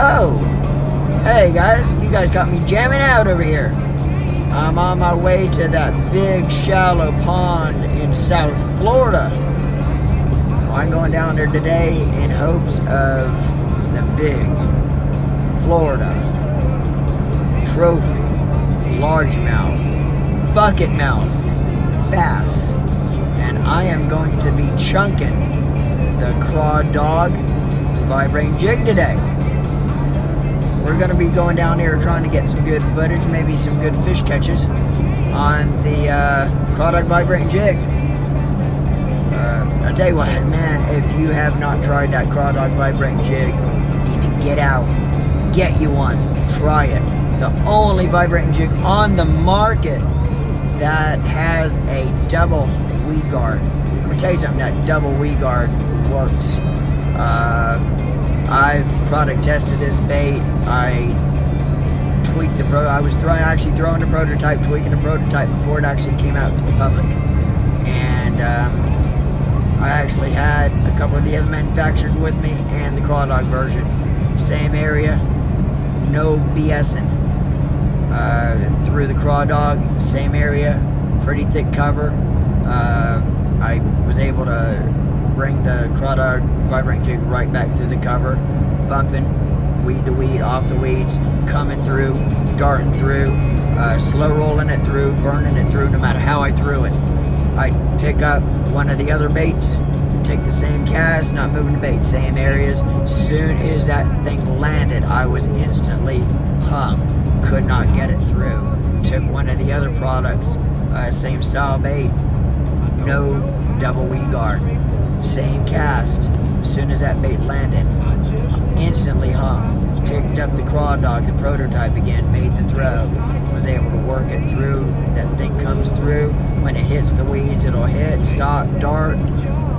Oh, hey guys, you guys got me jamming out over here. I'm on my way to that big shallow pond in South Florida. I'm going down there today in hopes of the big Florida trophy largemouth, bucket mouth bass. And I am going to be chunking the Craw Dog vibrating jig today. We're going to be going down here trying to get some good footage, maybe some good fish catches on the Craw Dog vibrating jig. I'll tell you what, man, if you have not tried that Craw Dog vibrating jig, you need to get out, get you one, try it. The only vibrating jig on the market that has a double weed guard. Let me tell you something, that double weed guard works. I've product tested this bait. I tweaked the I was actually throwing the prototype, tweaking the prototype before it actually came out to the public. And I actually had a couple of the other manufacturers with me and the Craw Dog version. Same area, no BSing. Through the Craw Dog, same area, pretty thick cover. I was able to bring the Craw Dog vibrating jig right back through the cover, bumping weed to weed, off the weeds, coming through, darting through, slow rolling it through, burning it through, no matter how I threw it. I'd pick up one of the other baits, take the same cast, not moving the bait, same areas. Soon as that thing landed, I was instantly hung. Could not get it through. Took one of the other products, same style bait, no double weed guard, same cast. As soon as that bait landed, instantly hung. Picked up the Craw Dog, the prototype again, made the throw, was able to work it through. That thing comes through. When it hits the weeds, it'll hit, stop, dart.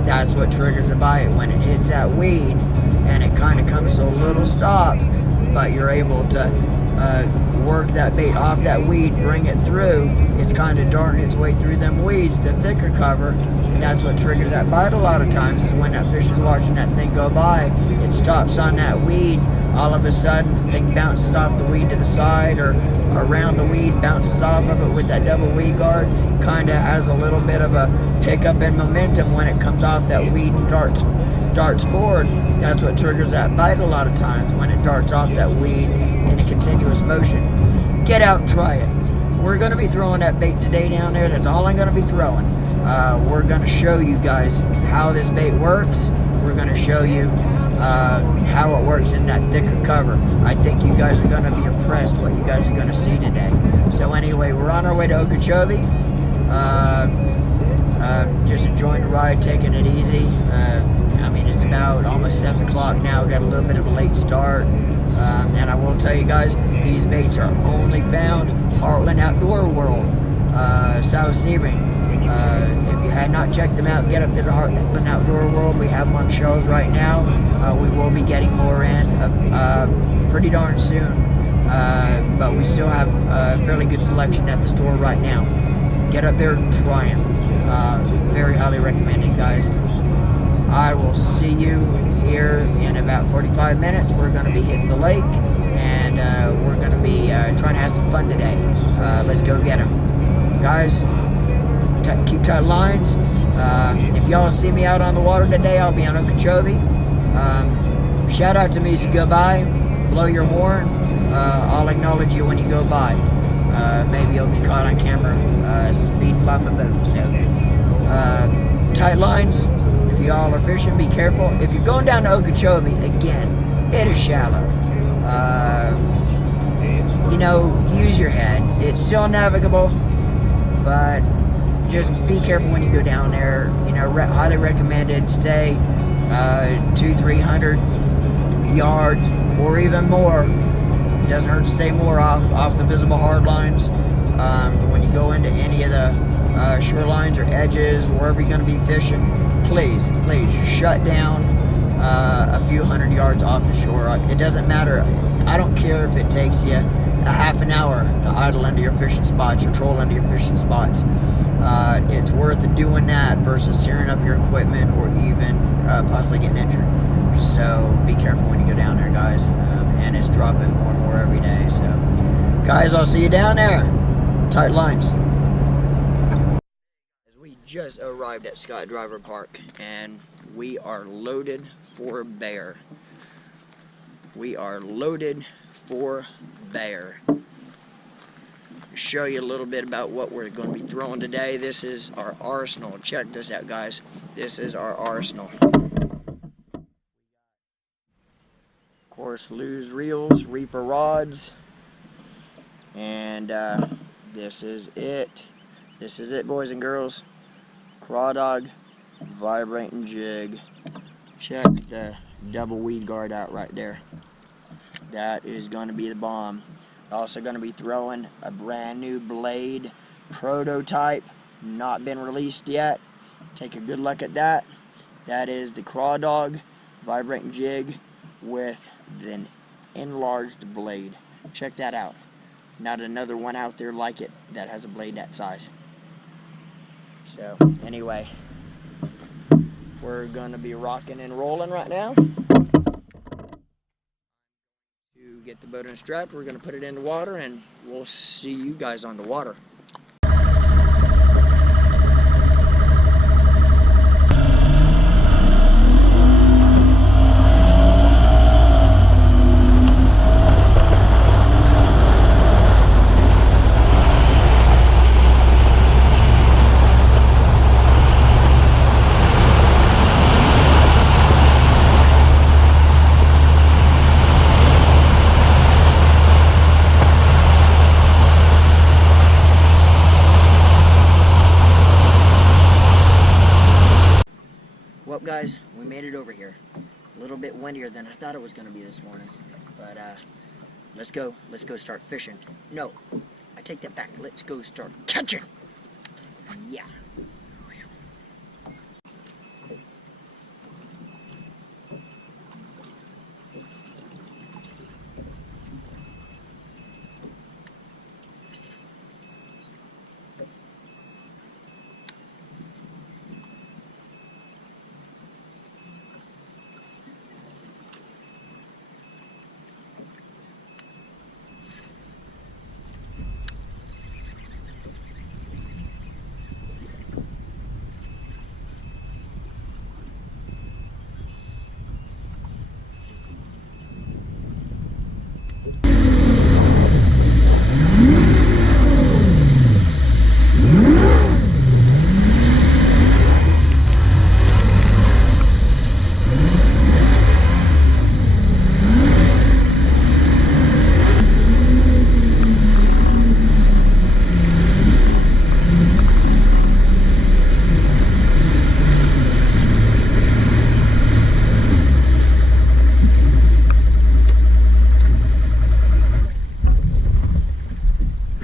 That's what triggers a bite. When it hits that weed, and it kind of comes to a little stop, but you're able to work that bait off that weed, bring it through. It's kind of darting its way through them weeds, the thicker cover, and that's what triggers that bite a lot of times, is when that fish is watching that thing go by, it stops on that weed, all of a sudden the thing bounces off the weed to the side or around the weed, bounces off of it with that double weed guard, kind of has a little bit of a pickup in momentum when it comes off that weed and darts forward. That's what triggers that bite a lot of times, when it darts off that weed in a continuous motion. Get out and try it. We're going to be throwing that bait today down there. That's all I'm going to be throwing. We're going to show you guys how this bait works. We're going to show you how it works in that thicker cover. I think you guys are going to be impressed what you guys are going to see today. So anyway, we're on our way to Okeechobee. Just enjoying the ride, taking it easy. I mean, it's about almost 7 o'clock now. We got a little bit of a late start. And I will tell you guys, these baits are only found Heartland Outdoor World, South Sebring. If you had not checked them out, get up to the Heartland Outdoor World. We have them on shelves right now. We will be getting more in pretty darn soon. But we still have a fairly good selection at the store right now. Get up there and try them. Very highly recommended, guys. I will see you here in about 45 minutes. We're going to be hitting the lake, and we're going to be trying to have some fun today. Let's go get them. Guys, keep tight lines. If y'all see me out on the water today, I'll be on Okeechobee. Shout out to me as you go by. Blow your horn. I'll acknowledge you when you go by. Maybe you'll be caught on camera speeding by my boat. So, tight lines. If y'all are fishing, be careful. If you're going down to Okeechobee, again, it is shallow. Use your head. It's still navigable, but just be careful when you go down there. Highly recommended. Stay 200-300 yards or even more. It doesn't hurt to stay more off the visible hard lines. When you go into any of the shorelines or edges, wherever you're going to be fishing, please shut down a few hundred yards off the shore. It doesn't matter. I don't care if it takes you a half an hour to idle into your fishing spots or troll into your fishing spots. It's worth doing that versus tearing up your equipment or even possibly getting injured. So be careful when you go down there, guys. and it's dropping more and more every day. So, guys, I'll see you down there. Tight lines. We just arrived at Scott Driver Park, and we are loaded for bear. We are loaded for bear. Show you a little bit about what we're going to be throwing today. This is our arsenal. Check this out, guys. This is our arsenal. Of course, Lew's reels, Reaper rods, and this is it. This is it, boys and girls. Craw dog, vibrating jig. Check the double weed guard out right there. That is going to be the bomb. Also going to be throwing a brand new blade prototype, not been released yet. Take a good look at that. That is the Craw Dog vibrating jig with an enlarged blade. Check that out. Not another one out there like it that has a blade that size. So anyway, we're going to be rocking and rolling right now. Get the boat unstrapped, we're going to put it in the water, and we'll see you guys on the water. Well, guys, we made it over here. A little bit windier than I thought it was going to be this morning, but let's go start fishing. No, I take that back. Let's go start catching. Yeah.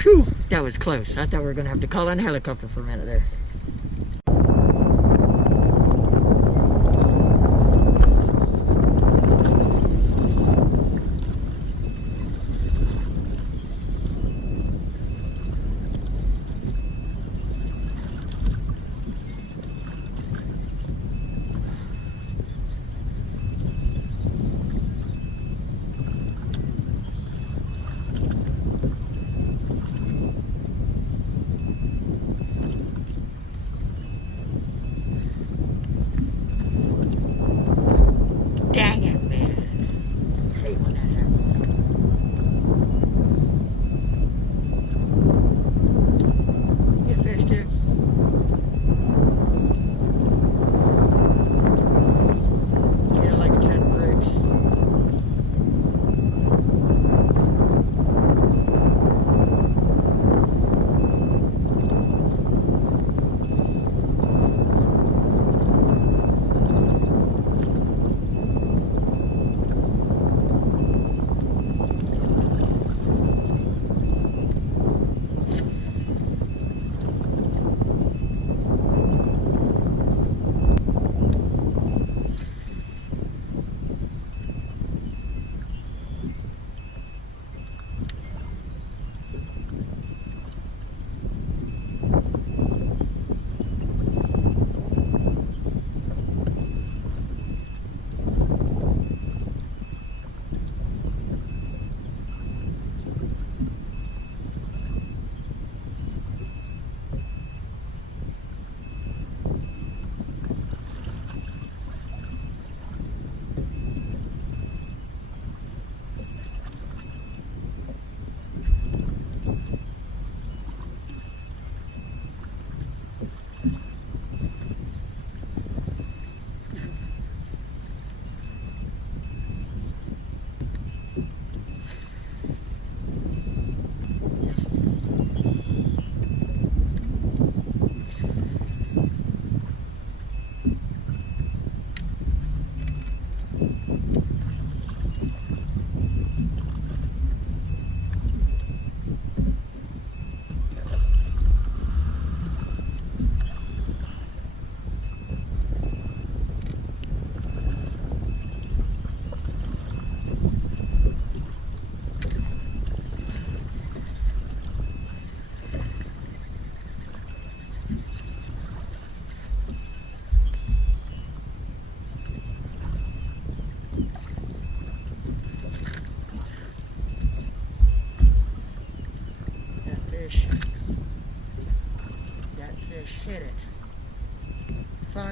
Whew, that was close. I thought we were going to have to call in a helicopter for a minute there.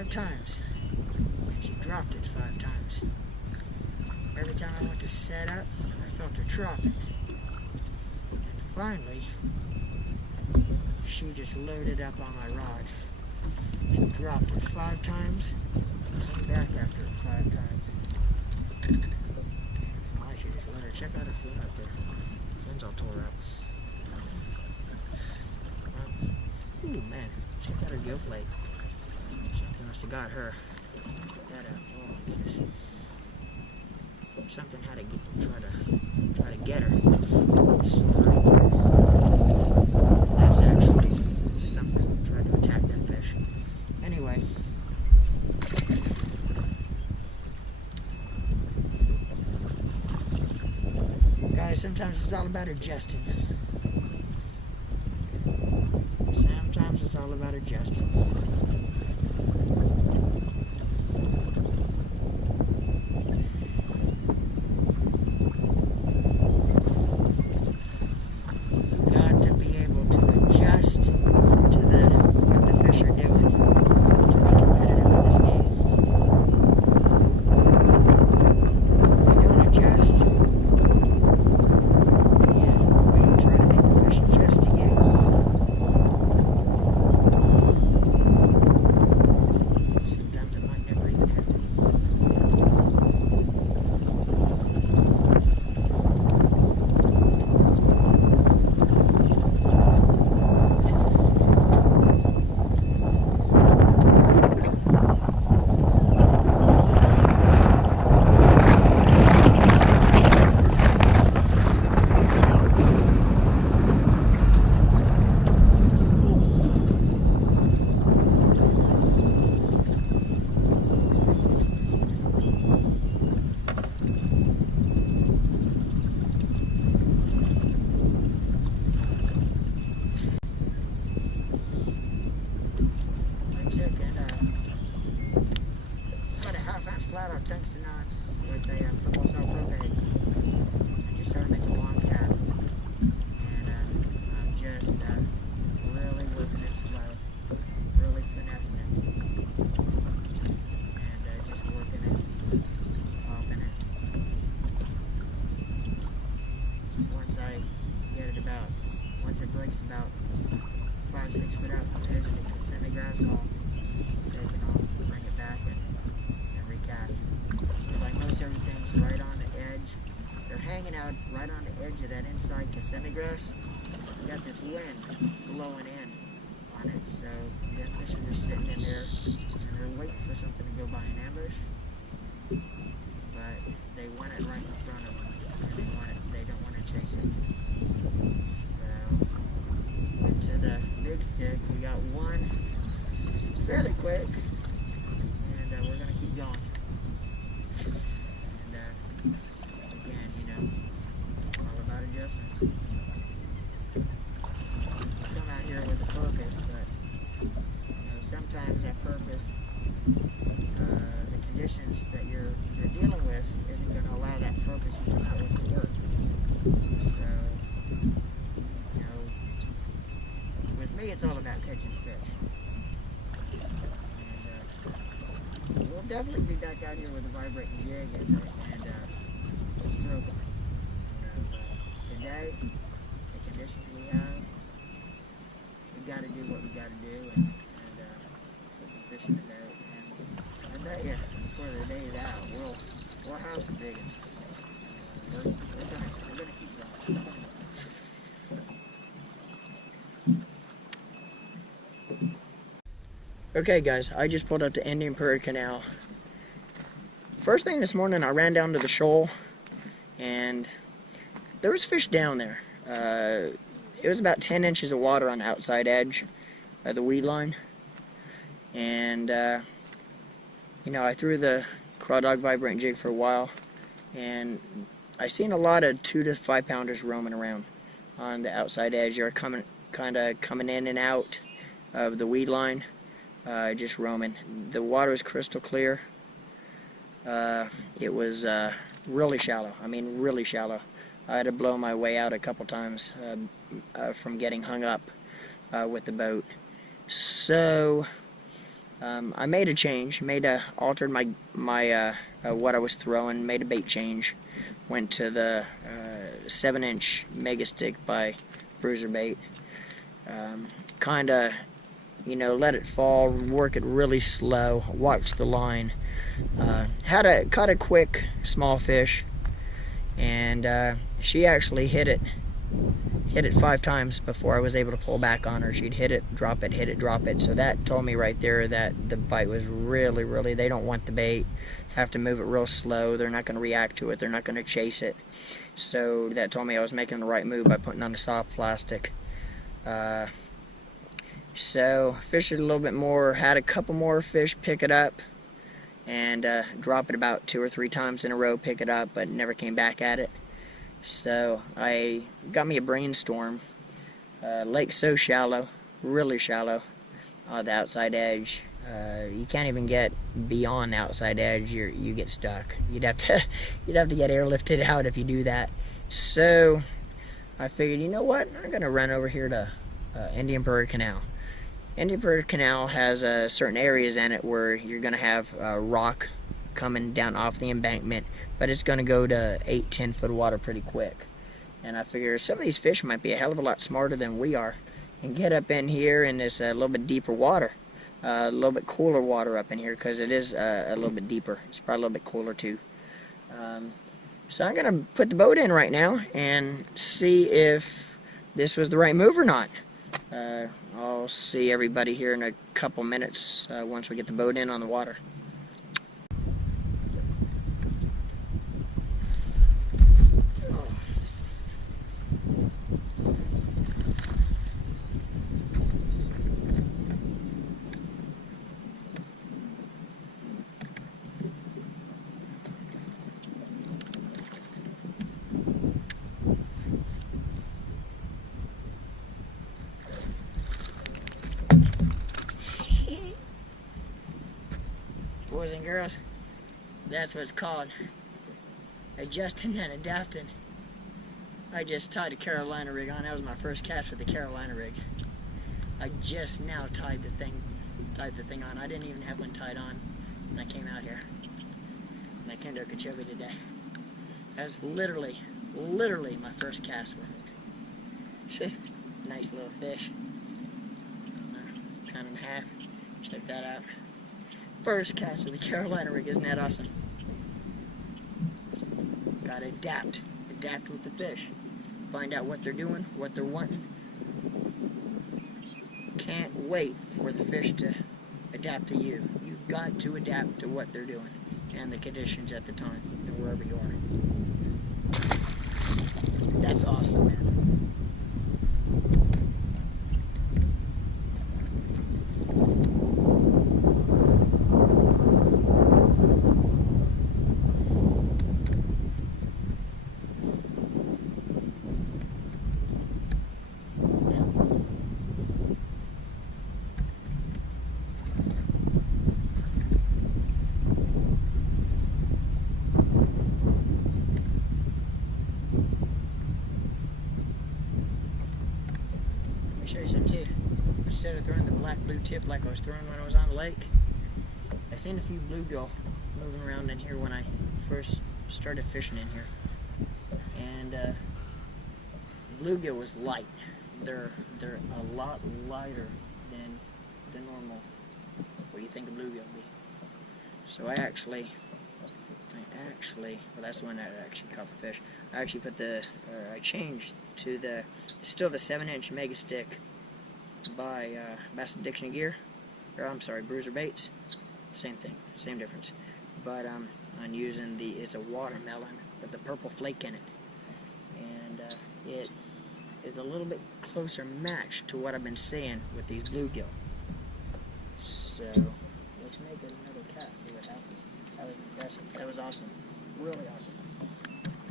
5 times. And she dropped it 5 times. Every time I went to set up, I felt her drop it. And finally, she just loaded up on my rod. She dropped it 5 times, came back after it 5 times. Why she just let her check out her fin up there. Fin's all tore up. Well, ooh man, check out her gill plate. Something must have got her. Check that out. Oh my goodness. Something had to try to get her. So, that's actually something tried to attack that fish. Anyway. Guys, sometimes it's all about adjusting. Sometimes it's all about adjusting. Once it breaks about 5-6 foot out from the edge of the semi-grass, I'll take it off, bring it back, and recast. Like most everything's right on the edge. They're hanging out right on the edge of that inside semi-grass. You got this wind blowing in on it, so the fish are just sitting in there and they're waiting for something to go by an ambush. But they want it right in front of them, and they don't want to chase it. To the big stick, we got one fairly quick, and we're going to keep going. And again, you know, all about adjustments. Come out here with a purpose, but you know, sometimes that purpose, the conditions that you're dealing with, isn't going to allow that purpose you come out with to work. So, it's all about catching fish. And we'll definitely be back out here with a vibrating jig and stroke them. You know, but today, the conditions we have, we got to do what we got to do and put some fish in the boat. And I bet you, before the day is out, we'll have some big ones. We're gonna keep going. Okay guys, I just pulled up to Indian Prairie Canal. First thing this morning I ran down to the shoal and there was fish down there. It was about 10 inches of water on the outside edge of the weed line. And you know, I threw the crawdog vibrant jig for a while and I seen a lot of 2 to 5 pounders roaming around on the outside edge. They're kind of coming in and out of the weed line. Just roaming. The water was crystal clear. It was really shallow. I mean, really shallow. I had to blow my way out a couple times from getting hung up with the boat. So, I made a change, altered my what I was throwing, made a bait change, went to the 7-inch mega stick by Bruiser Bait. Kind of, let it fall, work it really slow, watch the line. Caught a quick small fish, and she actually hit it 5 times before I was able to pull back on her. She'd hit it, drop it. So that told me right there that the bite was really, they don't want the bait, have to move it real slow. They're not going to react to it, they're not going to chase it. So that told me I was making the right move by putting on the soft plastic. So fished it a little bit more, had a couple more fish pick it up, and drop it about 2 or 3 times in a row, pick it up, but never came back at it. So I got me a brainstorm. Lake's so shallow, really shallow, the outside edge. You can't even get beyond the outside edge. You get stuck. You'd have to get airlifted out if you do that. So I figured, you know what? I'm gonna run over here to Indian Prairie Canal. Indian Prairie Canal has certain areas in it where you're gonna have rock coming down off the embankment, but it's going to go to 8-10 foot of water pretty quick. And I figure some of these fish might be a hell of a lot smarter than we are and get up in here in this a little bit deeper water, a little bit cooler water up in here, because it is a little bit deeper. It's probably a little bit cooler too. So I'm going to put the boat in right now and see if this was the right move or not. I'll see everybody here in a couple minutes once we get the boat in on the water. Boys and girls, that's what it's called, adjusting and adapting. I just tied a Carolina rig on. That was my first cast with the Carolina rig. I just now tied the thing on. I didn't even have one tied on when I came out here. And I came to Okeechobee today. That was literally my first cast with it. Just nice little fish. Pound and a half. Check that out. First cast with the Carolina rig. Isn't that awesome? Gotta adapt with the fish. Find out what they're doing, what they're wanting. Can't wait for the fish to adapt to you. You've got to adapt to what they're doing and the conditions at the time and wherever you are. That's awesome, man. Show you something too. Instead of throwing the black blue tip like I was throwing when I was on the lake, I seen a few bluegill moving around in here when I first started fishing in here. And bluegill was light. They're a lot lighter than the normal what you think a bluegill would be. So I actually, well, that's the one that actually caught the fish. I actually put I changed to still the 7-inch mega stick by Bass Addiction Gear, or I'm sorry, Bruiser Baits. Same thing, same difference. But I'm using it's a watermelon with the purple flake in it, and it is a little bit closer matched to what I've been seeing with these bluegill. So let's make it another cast. See what happens. That was impressive. That was awesome. Really awesome.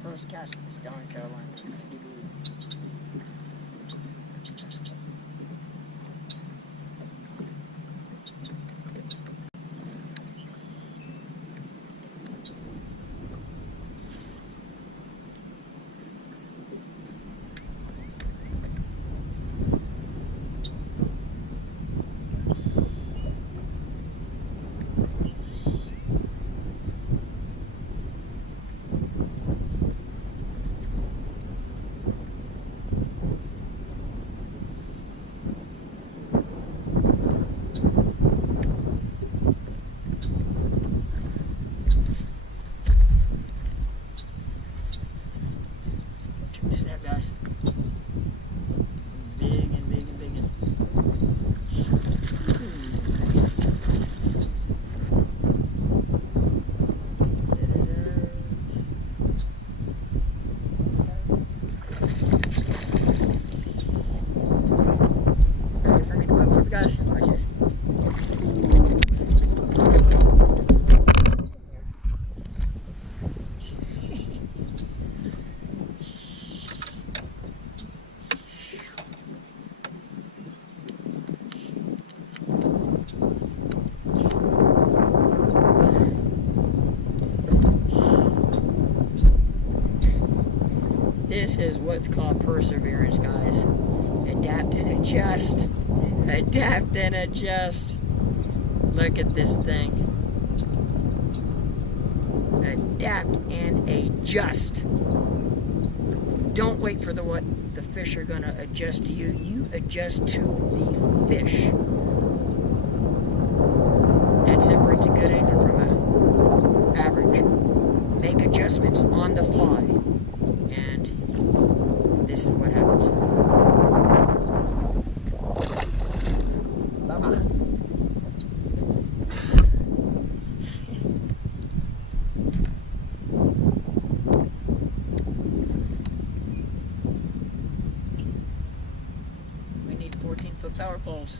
First cast of this down in Carolina. This is what's called perseverance, guys. Adapt and adjust. Adapt and adjust. Look at this thing. Adapt and adjust. Don't wait for what the fish are going to adjust to you. You adjust to the fish. That separates a good angler from an average. Make adjustments on the fly. And this is what happens. Bye-bye. We need 14-foot power poles.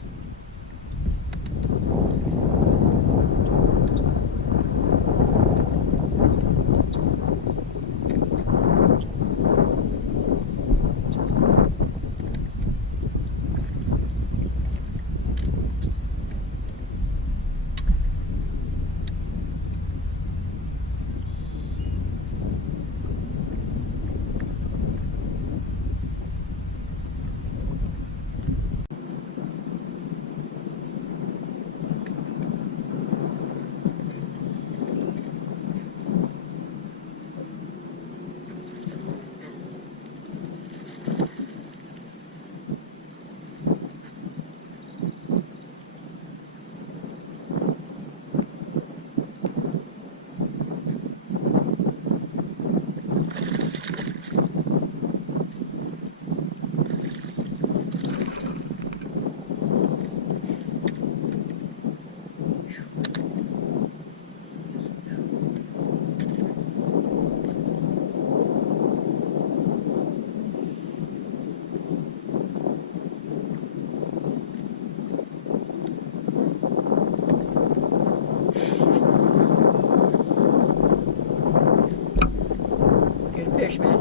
Fish, man.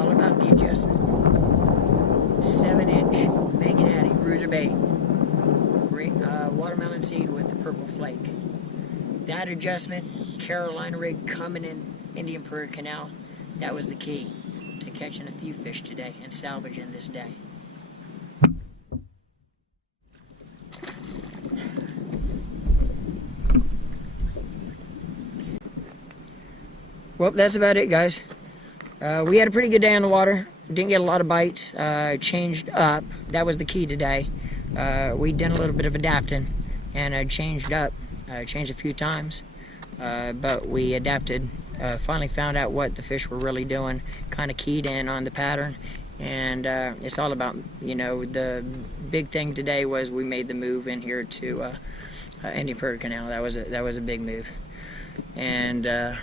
All about the adjustment. 7-inch Manganati bruiser bait. Watermelon seed with the purple flake. That adjustment, Carolina rig coming in Indian Prairie Canal, that was the key to catching a few fish today and salvaging this day. Well, that's about it, guys. We had a pretty good day on the water. Didn't get a lot of bites. Changed up. That was the key today. We did a little bit of adapting and changed up. Changed a few times. But we adapted. Finally found out what the fish were really doing. Kind of keyed in on the pattern. And it's all about, you know, the big thing today was we made the move in here to Indian Prairie Canal. That was a big move. And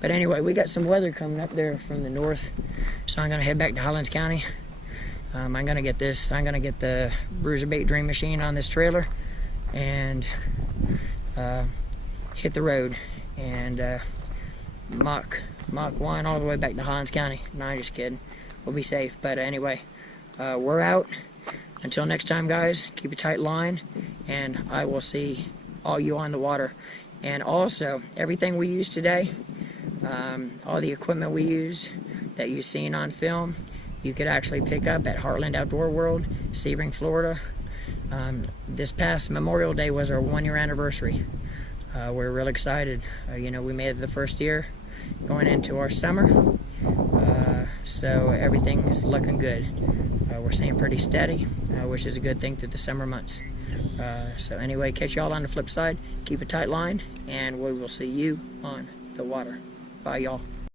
but anyway, we got some weather coming up there from the north, so I'm gonna head back to Highlands County. I'm gonna get the bruiser bait dream machine on this trailer and hit the road and mock one all the way back to Highlands County. No, I'm just kidding. We'll be safe. But anyway, we're out. Until next time, guys, keep a tight line, and I will see all you on the water. And also, everything we used today, all the equipment we used that you've seen on film, you could actually pick up at Heartland Outdoor World, Sebring, Florida. This past Memorial Day was our 1-year anniversary. We're real excited. You know, we made it the first year going into our summer, so everything is looking good. We're staying pretty steady, which is a good thing through the summer months. So anyway, catch y'all on the flip side. Keep a tight line, and we will see you on the water. Bye, y'all.